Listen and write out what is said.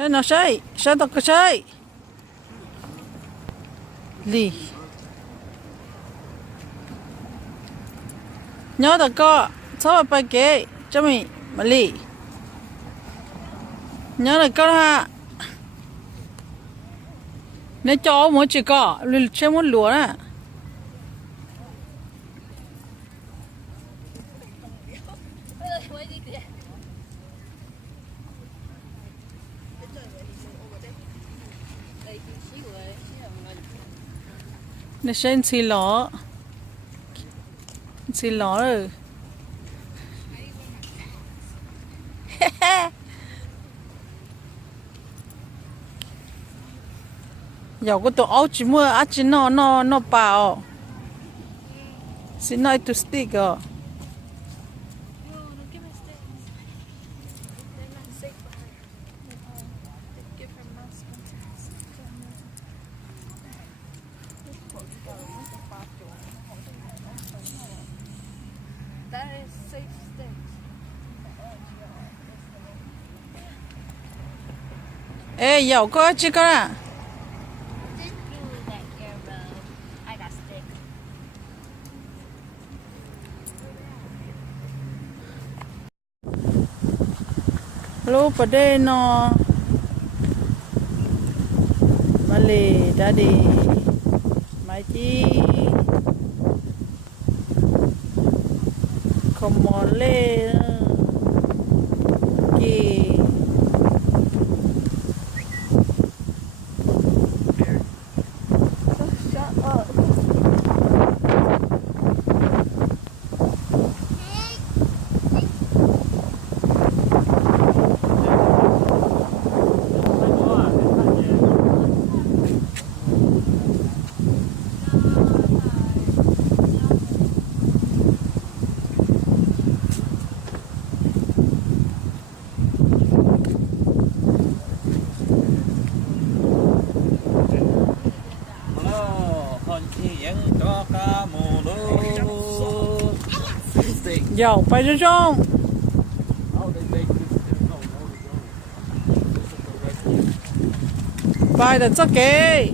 Sai nó sai, sai tao cái sai. Lì. Nhớ tao có, sao phải kể, cho mình mà lì. Nhớ là có ha. Nếu cho mỗi chỉ có, lì chơi muốn lúa nè. Nó sẽ xì lỏ rồi. Dạo có tổ áo chỉ mua á chỉ nó bảo xin nói to stick à. That is safe sticks. Ê, dạo có chứ có à? Didn't do that arrow. I got stick. Lúc ở đây nó mà lì đã đi mai chi không mò lê kì dầu phải cho trong bài là chắc kệ